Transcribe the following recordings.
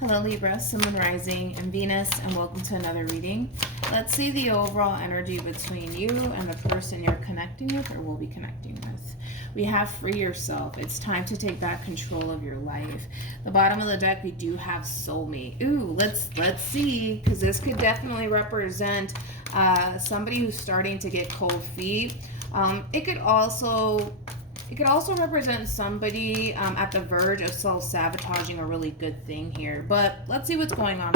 Hello Libra, Sun, Moon, Rising, and Venus, and welcome to another reading. Let's see the overall energy between you and the person you're connecting with or will be connecting with. We have free yourself. It's time to take back control of your life. The bottom of the deck, we do have soulmate. Ooh, let's see, because this could definitely represent somebody who's starting to get cold feet. It could also represent somebody at the verge of self-sabotaging a really good thing here. But let's see what's going on.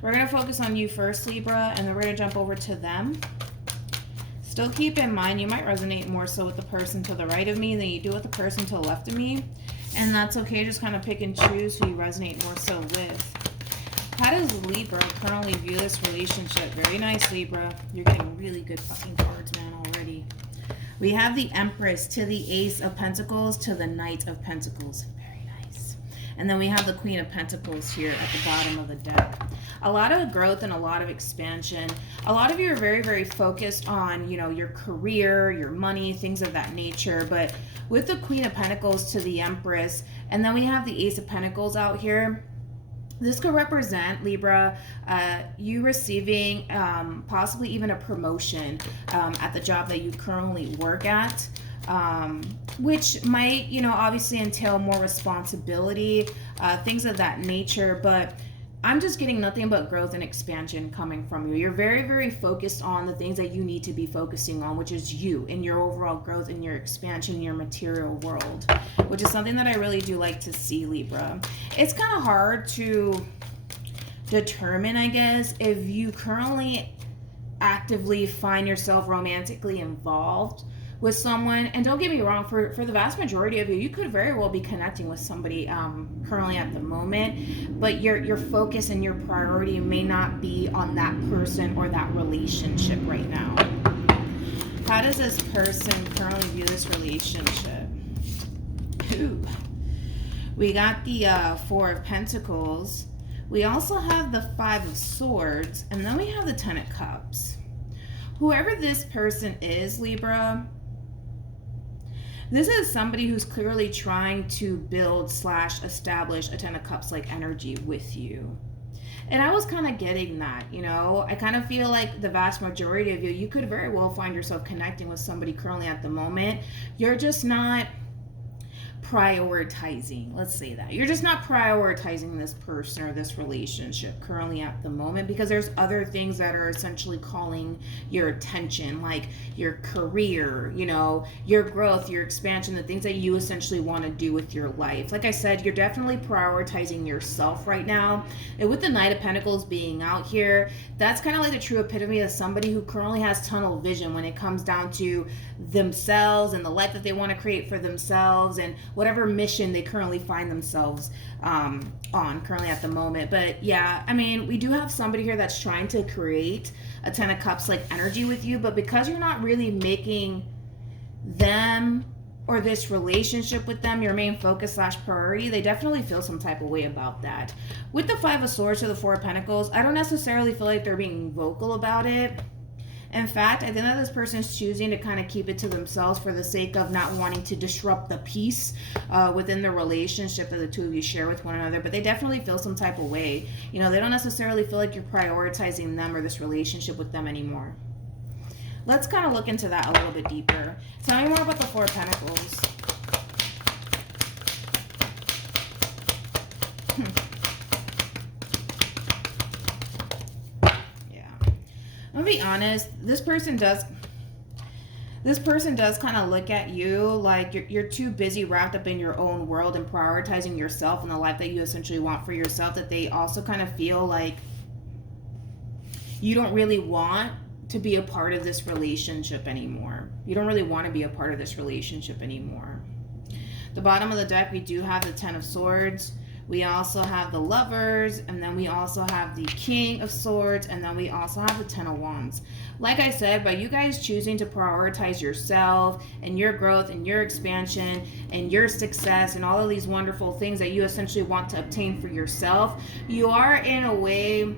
We're going to focus on you first, Libra, and then we're going to jump over to them. Still keep in mind, you might resonate more so with the person to the right of me than you do with the person to the left of me. And that's okay. Just kind of pick and choose who you resonate more so with. How does Libra currently view this relationship? Very nice, Libra. You're getting really good fucking cards, man, already. We have the Empress to the Ace of Pentacles to the Knight of Pentacles. Very nice. And then we have the Queen of Pentacles here at the bottom of the deck. A lot of growth and a lot of expansion. A lot of you are very, very focused on, you know, your career, your money, things of that nature. But with the Queen of Pentacles to the Empress, and then we have the Ace of Pentacles out here, this could represent, Libra, you receiving possibly even a promotion at the job that you currently work at, which might, you know, obviously entail more responsibility, things of that nature. But I'm just getting nothing but growth and expansion coming from you. You're very, very focused on the things that you need to be focusing on, which is you and your overall growth and your expansion in your material world, which is something that I really do like to see, Libra. It's kind of hard to determine, I guess, if you currently actively find yourself romantically involved with someone. And don't get me wrong, for the vast majority of you, you could very well be connecting with somebody currently at the moment, but your focus and your priority may not be on that person or that relationship right now. How does this person currently view this relationship? Ooh. We got the Four of Pentacles. We also have the Five of Swords, and then we have the Ten of Cups. Whoever this person is, Libra, this is somebody who's clearly trying to build / establish a Ten of Cups like energy with you. And I was kind of getting that, you know. I kind of feel like the vast majority of you could very well find yourself connecting with somebody currently at the moment. You're just not prioritizing, let's say that. You're just not prioritizing this person or this relationship currently at the moment because there's other things that are essentially calling your attention, like your career, you know, your growth, your expansion, the things that you essentially want to do with your life. Like I said, you're definitely prioritizing yourself right now. And with the Knight of Pentacles being out here, that's kind of like the true epitome of somebody who currently has tunnel vision when it comes down to themselves and the life that they want to create for themselves and whatever mission they currently find themselves on currently at the moment. But yeah, I mean, we do have somebody here that's trying to create a Ten of Cups like energy with you, but because you're not really making them or this relationship with them your main focus / priority, they definitely feel some type of way about that. With the Five of Swords to the Four of Pentacles, I don't necessarily feel like they're being vocal about it. In fact, I think that this person is choosing to kind of keep it to themselves for the sake of not wanting to disrupt the peace within the relationship that the two of you share with one another. But they definitely feel some type of way. You know, they don't necessarily feel like you're prioritizing them or this relationship with them anymore. Let's kind of look into that a little bit deeper. Tell me more about the Four of Pentacles. I'm gonna be honest, this person does kind of look at you like you're too busy wrapped up in your own world and prioritizing yourself and the life that you essentially want for yourself, that they also kind of feel like you don't really want to be a part of this relationship anymore. You don't really want to be a part of this relationship anymore. The bottom of the deck, we do have the Ten of Swords. We also have the Lovers, and then we also have the King of Swords, and then we also have the Ten of Wands. Like I said, by you guys choosing to prioritize yourself and your growth and your expansion and your success and all of these wonderful things that you essentially want to obtain for yourself, you are in a way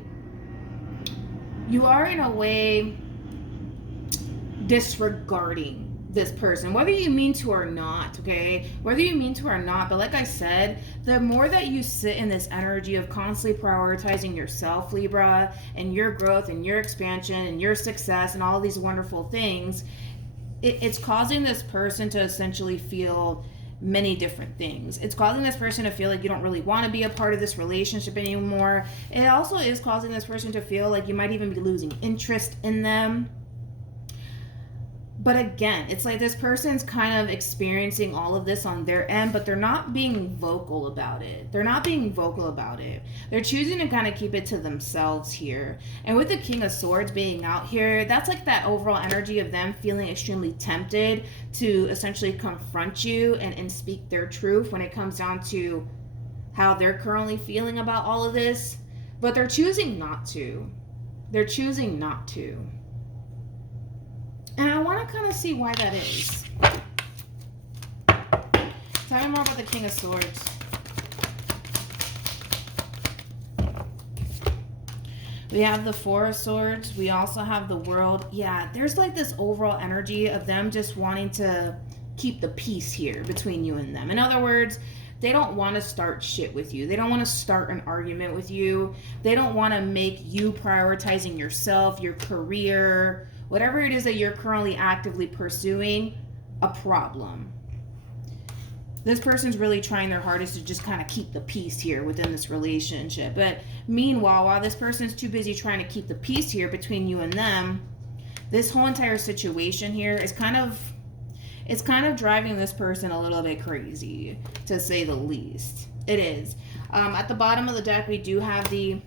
disregarding this person, whether you mean to or not, okay? Whether you mean to or not, but like I said, the more that you sit in this energy of constantly prioritizing yourself, Libra, and your growth and your expansion and your success and all these wonderful things, it's causing this person to essentially feel many different things. It's causing this person to feel like you don't really want to be a part of this relationship anymore. It also is causing this person to feel like you might even be losing interest in them. But again, it's like this person's kind of experiencing all of this on their end, but they're not being vocal about it. They're not being vocal about it. They're choosing to kind of keep it to themselves here. And with the King of Swords being out here, that's like that overall energy of them feeling extremely tempted to essentially confront you and speak their truth when it comes down to how they're currently feeling about all of this. But they're choosing not to. They're choosing not to. And I want to kind of see why that is. Tell me more about the King of Swords. We have the Four of Swords. We also have the World. Yeah, there's like this overall energy of them just wanting to keep the peace here between you and them. In other words, they don't want to start shit with you. They don't want to start an argument with you. They don't want to make you prioritizing yourself, your career, whatever it is that you're currently actively pursuing, a problem. This person's really trying their hardest to just kind of keep the peace here within this relationship. But meanwhile, while this person's too busy trying to keep the peace here between you and them, this whole entire situation here is kind of driving this person a little bit crazy, to say the least. It is. At the bottom of the deck, we do have the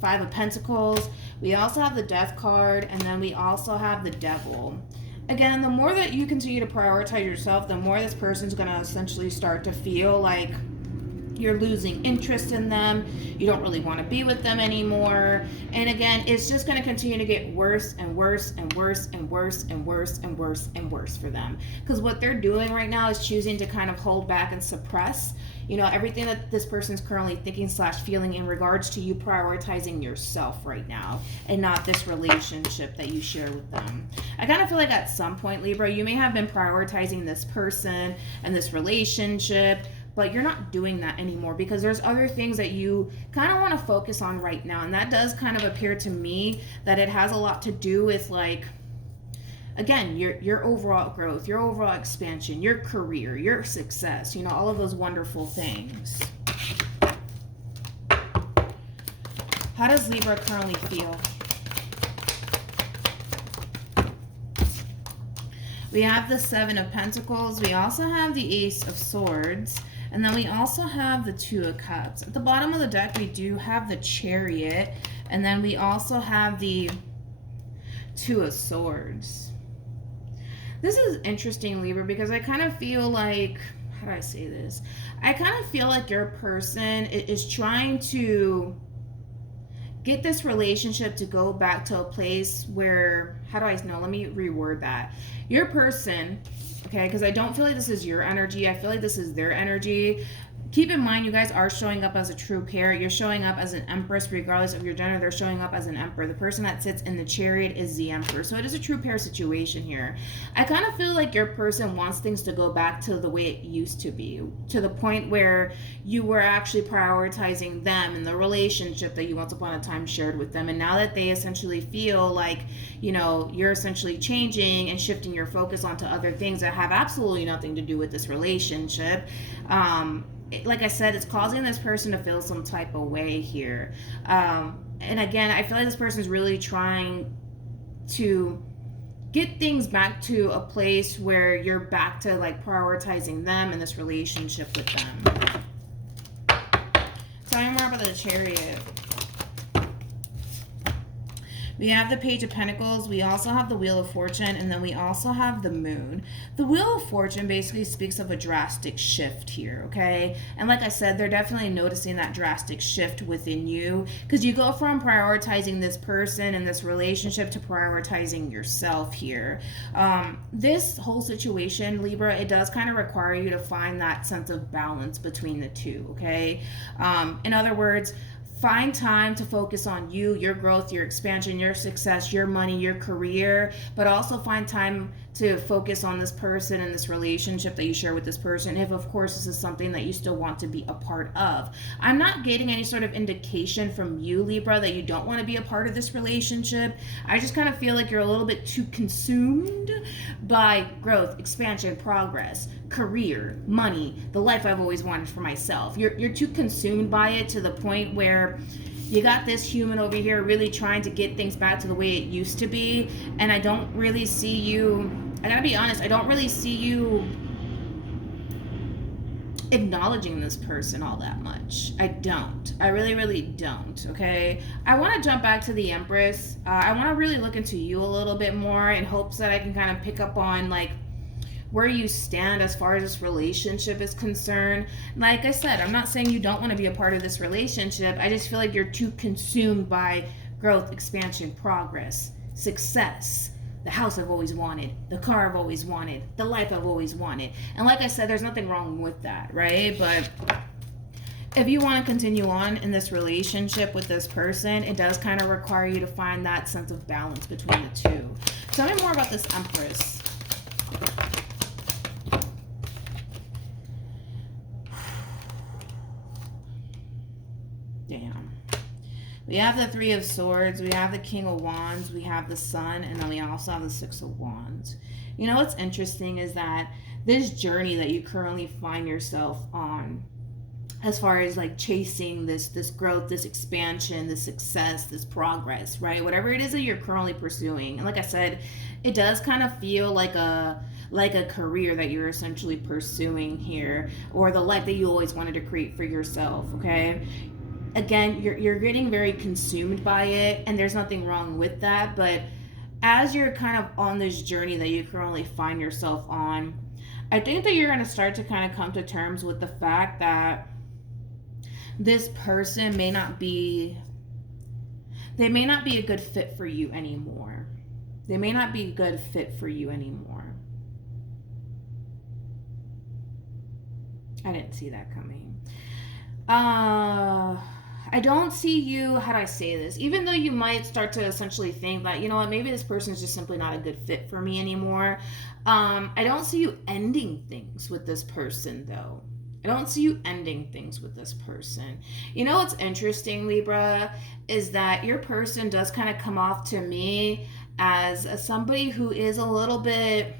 Five of Pentacles. We also have the Death card, and then we also have the Devil. Again, the more that you continue to prioritize yourself, the more this person's going to essentially start to feel like you're losing interest in them. You don't really want to be with them anymore. And again, it's just going to continue to get worse and worse and worse and worse and worse and worse and worse for them. Because what they're doing right now is choosing to kind of hold back and suppress, you know, everything that this person's currently thinking / feeling in regards to you prioritizing yourself right now and not this relationship that you share with them. I kind of feel like at some point, Libra, you may have been prioritizing this person and this relationship, but you're not doing that anymore because there's other things that you kind of want to focus on right now. And that does kind of appear to me that it has a lot to do with, like, again, your overall growth, your overall expansion, your career, your success, you know, all of those wonderful things. How does Libra currently feel? We have the Seven of Pentacles. We also have the Ace of Swords. And then we also have the Two of Cups. At the bottom of the deck, we do have the Chariot. And then we also have the Two of Swords. This is interesting, Libra, because I kind of feel like, how do I say this? I kind of feel like your person is trying to get this relationship to go back to a place where, how do I know? Let me reword that. Your person, okay, because I don't feel like this is your energy. I feel like this is their energy. Keep in mind, you guys are showing up as a true pair. You're showing up as an Empress, regardless of your gender. They're showing up as an Emperor. The person that sits in the Chariot is the Emperor. So it is a true pair situation here. I kind of feel like your person wants things to go back to the way it used to be, to the point where you were actually prioritizing them and the relationship that you once upon a time shared with them. And now that they essentially feel like, you know, you're essentially changing and shifting your focus onto other things that have absolutely nothing to do with this relationship, like I said, it's causing this person to feel some type of way here. And again, I feel like this person is really trying to get things back to a place where you're back to, like, prioritizing them and this relationship with them. Tell me more about the Chariot. We have the Page of Pentacles, we also have the Wheel of Fortune, and then we also have the Moon. The Wheel of Fortune basically speaks of a drastic shift here, okay? And like I said, they're definitely noticing that drastic shift within you, because you go from prioritizing this person and this relationship to prioritizing yourself here. This whole situation, Libra, it does kind of require you to find that sense of balance between the two, okay? In other words, find time to focus on you, your growth, your expansion, your success, your money, your career, but also find time to focus on this person and this relationship that you share with this person, if of course this is something that you still want to be a part of. I'm not getting any sort of indication from you, Libra, that you don't want to be a part of this relationship. I just kind of feel like you're a little bit too consumed by growth, expansion, progress, career, money, the life I've always wanted for myself. You're too consumed by it to the point where you got this human over here really trying to get things back to the way it used to be, and I don't really see you, I gotta be honest, I don't really see you acknowledging this person all that much. I don't. I really don't, okay? I want to jump back to the Empress. I want to really look into you a little bit more in hopes that I can kind of pick up on, like, where you stand as far as this relationship is concerned. Like I said, I'm not saying you don't want to be a part of this relationship. I just feel like you're too consumed by growth, expansion, progress, success, the house I've always wanted, the car I've always wanted, the life I've always wanted. And like I said, there's nothing wrong with that, right? But if you want to continue on in this relationship with this person, it does kind of require you to find that sense of balance between the two. Tell me more about this Empress. Damn. We have the Three of Swords, we have the King of Wands, we have the Sun, and then we also have the Six of Wands. You know what's interesting is that this journey that you currently find yourself on, as far as like chasing this growth, this expansion, this success, this progress, right? Whatever it is that you're currently pursuing. And like I said, it does kind of feel like a career that you're essentially pursuing here, or the life that you always wanted to create for yourself, okay? Again, you're getting very consumed by it, and there's nothing wrong with that, but as you're kind of on this journey that you currently find yourself on, I think that you're going to start to kind of come to terms with the fact that this person may not be a good fit for you anymore. They may not be a good fit for you anymore. I didn't see that coming. I don't see you, how do I say this? Even though you might start to essentially think that, you know what, maybe this person is just simply not a good fit for me anymore. I don't see you ending things with this person, though. I don't see you ending things with this person. You know what's interesting, Libra, is that your person does kind of come off to me as somebody who is a little bit,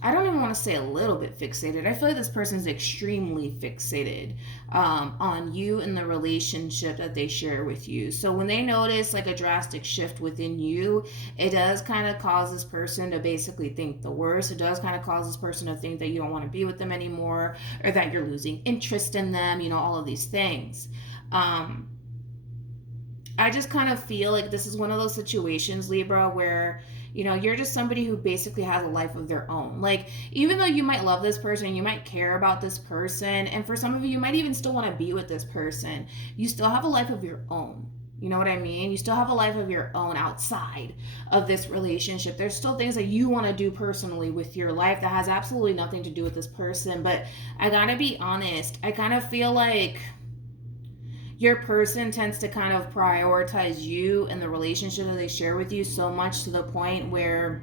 I don't even want to say a little bit fixated. I feel like this person is extremely fixated on you and the relationship that they share with you. So when they notice like a drastic shift within you, it does kind of cause this person to basically think the worst. It does kind of cause this person to think that you don't want to be with them anymore, or that you're losing interest in them, you know, all of these things. I just kind of feel like this is one of those situations, Libra, where, you know, you're just somebody who basically has a life of their own. Like, even though you might love this person, you might care about this person, and for some of you might even still want to be with this person, you still have a life of your own. You know what I mean? You still have a life of your own outside of this relationship. There's still things that you want to do personally with your life that has absolutely nothing to do with this person. But I gotta be honest, I kind of feel like your person tends to kind of prioritize you and the relationship that they share with you so much to the point where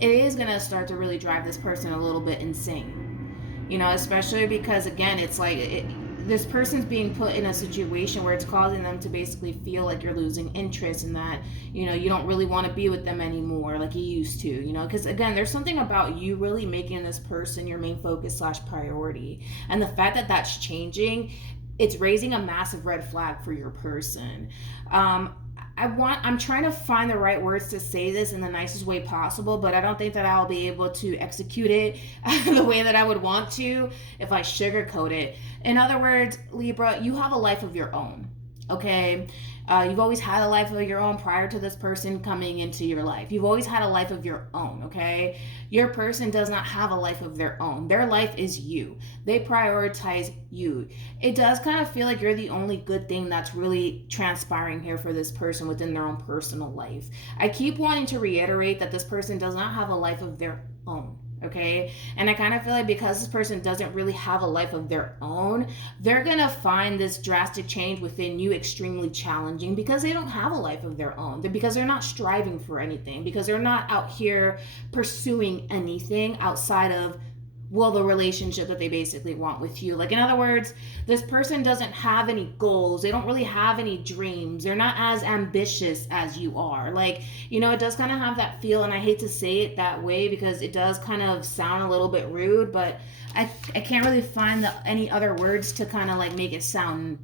it is going to start to really drive this person a little bit insane. You know, especially because, again, it's like this person's being put in a situation where it's causing them to basically feel like you're losing interest and that, you know, you don't really want to be with them anymore like you used to, you know, because, again, there's something about you really making this person your main focus / priority. And the fact that that's changing, it's raising a massive red flag for your person. I'm trying to find the right words to say this in the nicest way possible, but I don't think that I'll be able to execute it the way that I would want to if I sugarcoat it. In other words, Libra, you have a life of your own, okay? You've always had a life of your own prior to this person coming into your life. You've always had a life of your own, okay? Your person does not have a life of their own. Their life is you. They prioritize you. It does kind of feel like you're the only good thing that's really transpiring here for this person within their own personal life. I keep wanting to reiterate that this person does not have a life of their own. okay? And I kind of feel like because this person doesn't really have a life of their own, they're gonna find this drastic change within you extremely challenging because they don't have a life of their own. Because they're not striving for anything, because they're not out here pursuing anything outside of, well, the relationship that they basically want with you. Like, in other words, this person doesn't have any goals. They don't really have any dreams. They're not as ambitious as you are. Like, you know, it does kind of have that feel, and I hate to say it that way because it does kind of sound a little bit rude, but I can't really find any other words to kind of like make it sound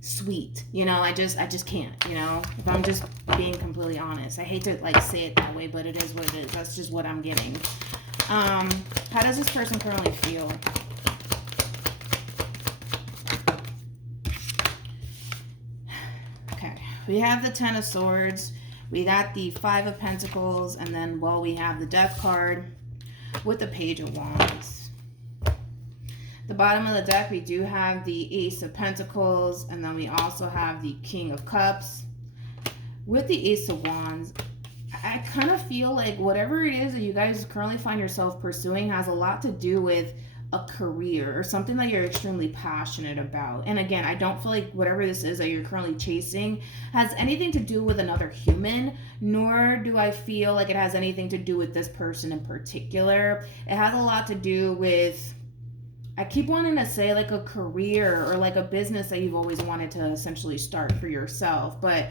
sweet. You know, I just can't, you know, if I'm just being completely honest. I hate to like say it that way, but it is what it is. That's just what I'm getting. How does this person currently feel? Okay, we have the Ten of Swords, we got the Five of Pentacles, and then, well, we have the Death card with the Page of Wands. The bottom of the deck, we do have the Ace of Pentacles, and then we also have the King of Cups. With the Ace of Wands, I kind of feel like whatever it is that you guys currently find yourself pursuing has a lot to do with a career or something that you're extremely passionate about. And again, I don't feel like whatever this is that you're currently chasing has anything to do with another human, nor do I feel like it has anything to do with this person in particular. It has a lot to do with, I keep wanting to say like a career or like a business that you've always wanted to essentially start for yourself. But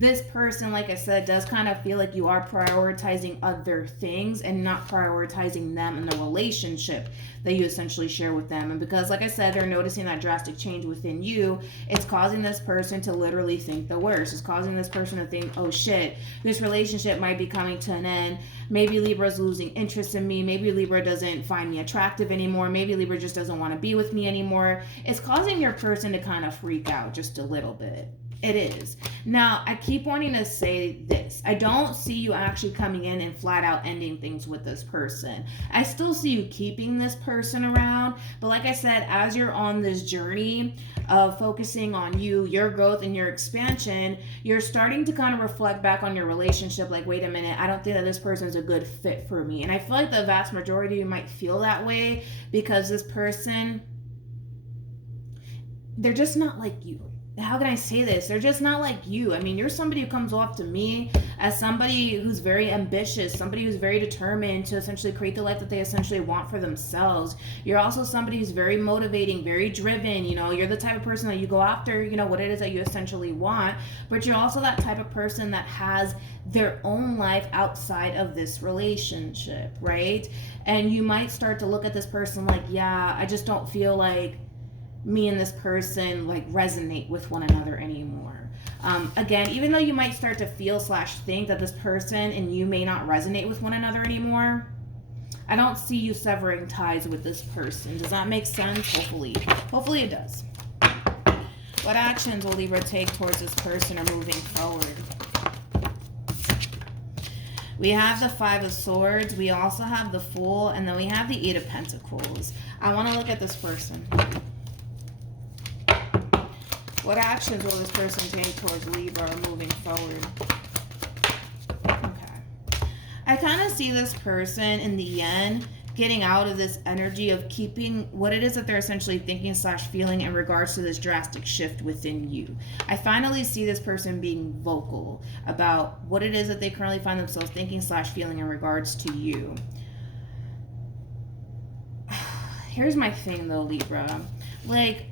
this person, like I said, does kind of feel like you are prioritizing other things and not prioritizing them and the relationship that you essentially share with them. And because, like I said, they're noticing that drastic change within you, it's causing this person to literally think the worst. It's causing this person to think, oh shit, this relationship might be coming to an end. Maybe Libra's losing interest in me. Maybe Libra doesn't find me attractive anymore. Maybe Libra just doesn't want to be with me anymore. It's causing your person to kind of freak out just a little bit. It is. Now, I keep wanting to say this. I don't see you actually coming in and flat out ending things with this person. I still see you keeping this person around. But like I said, as you're on this journey of focusing on you, your growth, and your expansion, you're starting to kind of reflect back on your relationship like, wait a minute, I don't think that this person is a good fit for me. And I feel like the vast majority of you might feel that way because this person, they're just not like you. How can I say this? They're just not like you. I mean, you're somebody who comes off to me as somebody who's very ambitious, somebody who's very determined to essentially create the life that they essentially want for themselves. You're also somebody who's very motivating, very driven. You know, you're the type of person that you go after, you know, what it is that you essentially want, but you're also that type of person that has their own life outside of this relationship, right? And you might start to look at this person like, yeah, I just don't feel like me and this person like resonate with one another anymore. Again, even though you might start to feel / think that this person and you may not resonate with one another anymore, I don't see you severing ties with this person. Does that make sense? Hopefully it does. What actions will Libra take towards this person or moving forward? We have the Five of Swords, we also have the Fool, and then we have the Eight of Pentacles. I want to look at this person. What actions will this person take towards Libra moving forward? Okay. I kind of see this person in the end getting out of this energy of keeping what it is that they're essentially thinking / feeling in regards to this drastic shift within you. I finally see this person being vocal about what it is that they currently find themselves thinking / feeling in regards to you. Here's my thing though, Libra. Like,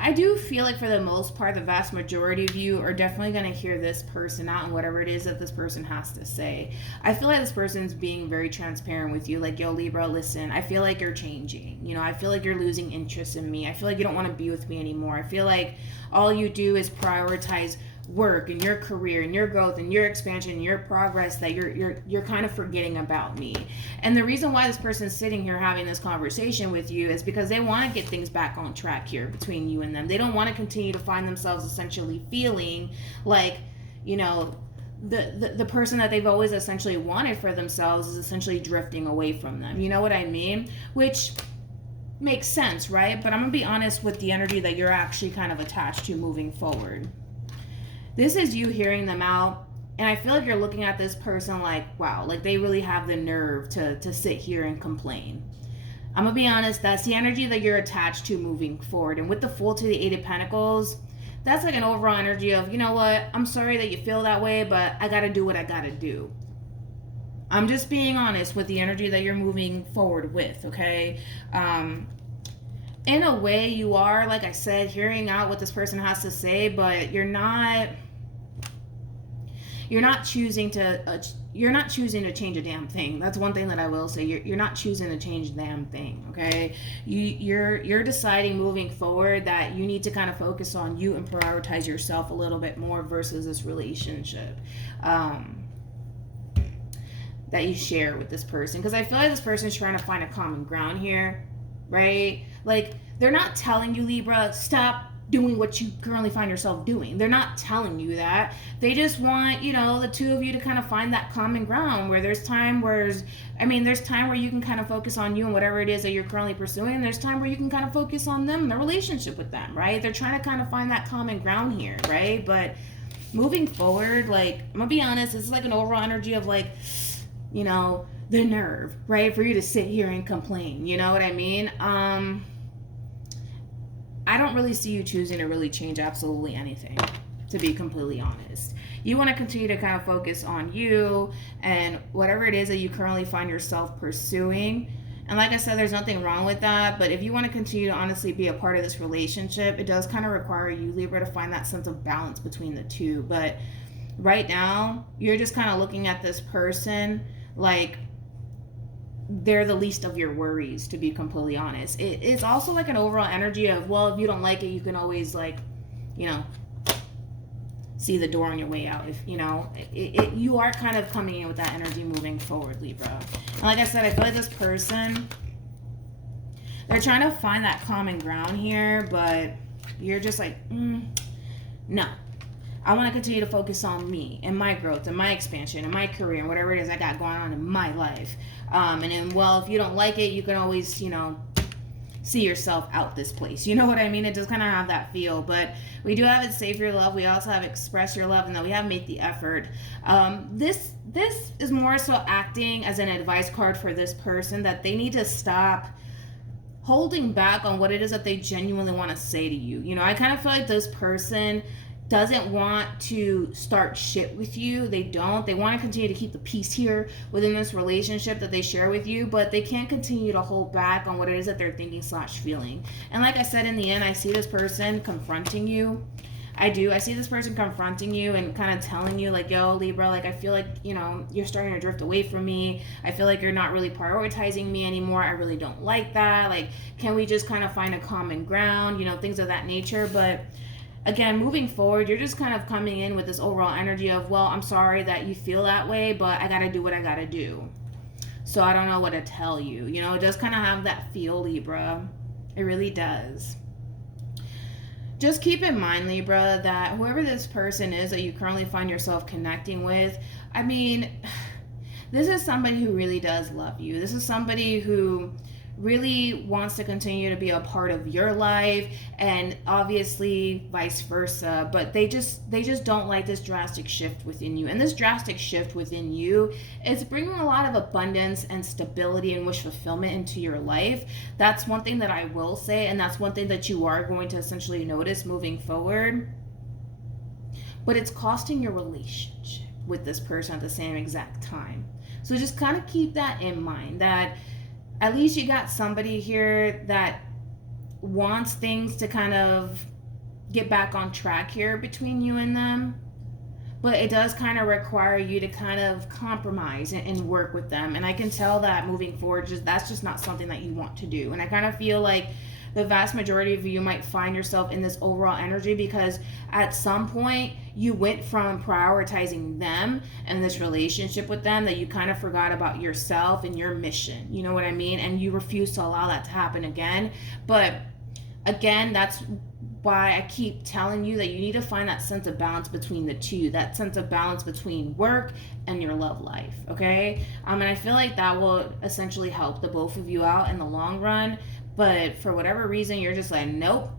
I do feel like for the most part, the vast majority of you are definitely going to hear this person out and whatever it is that this person has to say. I feel like this person's being very transparent with you. Like, yo, Libra, listen, I feel like you're changing. You know, I feel like you're losing interest in me. I feel like you don't want to be with me anymore. I feel like all you do is prioritize work and your career and your growth and your expansion and your progress, that you're kind of forgetting about me. And the reason why this person's sitting here having this conversation with you is because they want to get things back on track here between you and them. They don't want to continue to find themselves essentially feeling like, you know, the person that they've always essentially wanted for themselves is essentially drifting away from them. You know what I mean? Which makes sense, right? But I'm gonna be honest with the energy that you're actually kind of attached to moving forward. This is you hearing them out And I feel like you're looking at this person like, wow, like they really have the nerve to sit here and complain. I'm going to be honest, that's the energy that you're attached to moving forward. And with the Fool to the Eight of Pentacles, that's like an overall energy of, you know what, I'm sorry that you feel that way, but I got to do what I got to do. I'm just being honest with the energy that you're moving forward with, okay? In a way, you are, like I said, hearing out what this person has to say, but you're not choosing to change a damn thing. That's one thing that I will say. You're not choosing to change a damn thing, okay? You're deciding moving forward that you need to kind of focus on you and prioritize yourself a little bit more versus this relationship that you share with this person. Because I feel like this person is trying to find a common ground here, right? Like, they're not telling you, Libra, stop doing what you currently find yourself doing. They're not telling you that. They just want, you know, the two of you to kind of find that common ground where there's time where you can kind of focus on you and whatever it is that you're currently pursuing. And there's time where you can kind of focus on them and the relationship with them, right? They're trying to kind of find that common ground here, right? But moving forward, like, I'm gonna be honest, this is like an overall energy of like, you know, the nerve, right? For you to sit here and complain, you know what I mean? I don't really see you choosing to really change absolutely anything, to be completely honest. You want to continue to kind of focus on you and whatever it is that you currently find yourself pursuing. And like I said, there's nothing wrong with that. But if you want to continue to honestly be a part of this relationship, it does kind of require you, Libra, to find that sense of balance between the two. But right now, you're just kind of looking at this person like they're the least of your worries, to be completely honest. It's also like an overall energy of, well, if you don't like it, you can always, like, you know, see the door on your way out. If, you know, you are kind of coming in with that energy moving forward, Libra. And like I said, I feel like this person, they're trying to find that common ground here, but you're just like, no. I want to continue to focus on me and my growth and my expansion and my career and whatever it is I got going on in my life. And then, well, if you don't like it, you can always, you know, see yourself out this place. You know what I mean? It does kind of have that feel. But we do have it Save Your Love. We also have Express Your Love, and then we have Make the Effort. This is more so acting as an advice card for this person that they need to stop holding back on what it is that they genuinely want to say to you. You know, I kind of feel like this person doesn't want to start shit with you. They don't. They want to continue to keep the peace here within this relationship that they share with you, but they can't continue to hold back on what it is that they're thinking / feeling. And like I said, in the end, I see this person confronting you. I do. I see this person confronting you and kind of telling you, like, yo, Libra, like, I feel like, you know, you're starting to drift away from me. I feel like you're not really prioritizing me anymore. I really don't like that. Like, can we just kind of find a common ground, you know, things of that nature. But again, moving forward, you're just kind of coming in with this overall energy of, well, I'm sorry that you feel that way, but I got to do what I got to do. So I don't know what to tell you. You know, it does kind of have that feel, Libra. It really does. Just keep in mind, Libra, that whoever this person is that you currently find yourself connecting with, I mean, this is somebody who really does love you. This is somebody who really wants to continue to be a part of your life, and obviously vice versa, but they just don't like this drastic shift within you. And this drastic shift within you is bringing a lot of abundance and stability and wish fulfillment into your life. That's one thing that I will say, and that's one thing that you are going to essentially notice moving forward. But it's costing your relationship with this person at the same exact time. So just kind of keep that in mind, that at least you got somebody here that wants things to kind of get back on track here between you and them. But it does kind of require you to kind of compromise and work with them. And I can tell that moving forward, that's just not something that you want to do. And I kind of feel like the vast majority of you might find yourself in this overall energy because at some point you went from prioritizing them and this relationship with them that you kind of forgot about yourself and your mission. You know what I mean? And you refuse to allow that to happen again. But again, that's why I keep telling you that you need to find that sense of balance between the two, that sense of balance between work and your love life, okay? And I feel like that will essentially help the both of you out in the long run. But for whatever reason, you're just like, nope,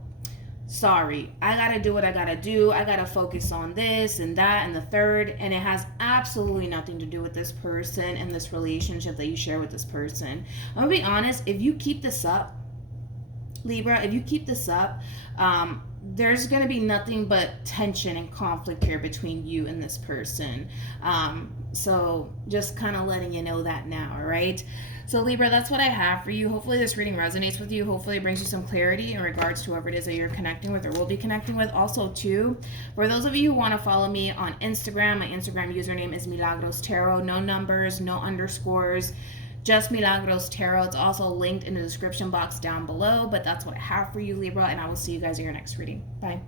sorry, I gotta do what I gotta do. I gotta focus on this and that and the third. And it has absolutely nothing to do with this person and this relationship that you share with this person. I'm gonna be honest, if you keep this up, Libra, if you keep this up, there's going to be nothing but tension and conflict here between you and this person. So just kind of letting you know that now, all right? So Libra, that's what I have for you. Hopefully this reading resonates with you. Hopefully it brings you some clarity in regards to whoever it is that you're connecting with or will be connecting with. Also, too, for those of you who want to follow me on Instagram, my Instagram username is MilagrosTarot. No numbers, no underscores. Just Milagros Tarot. It's also linked in the description box down below. But that's what I have for you, Libra, and I will see you guys in your next reading. Bye.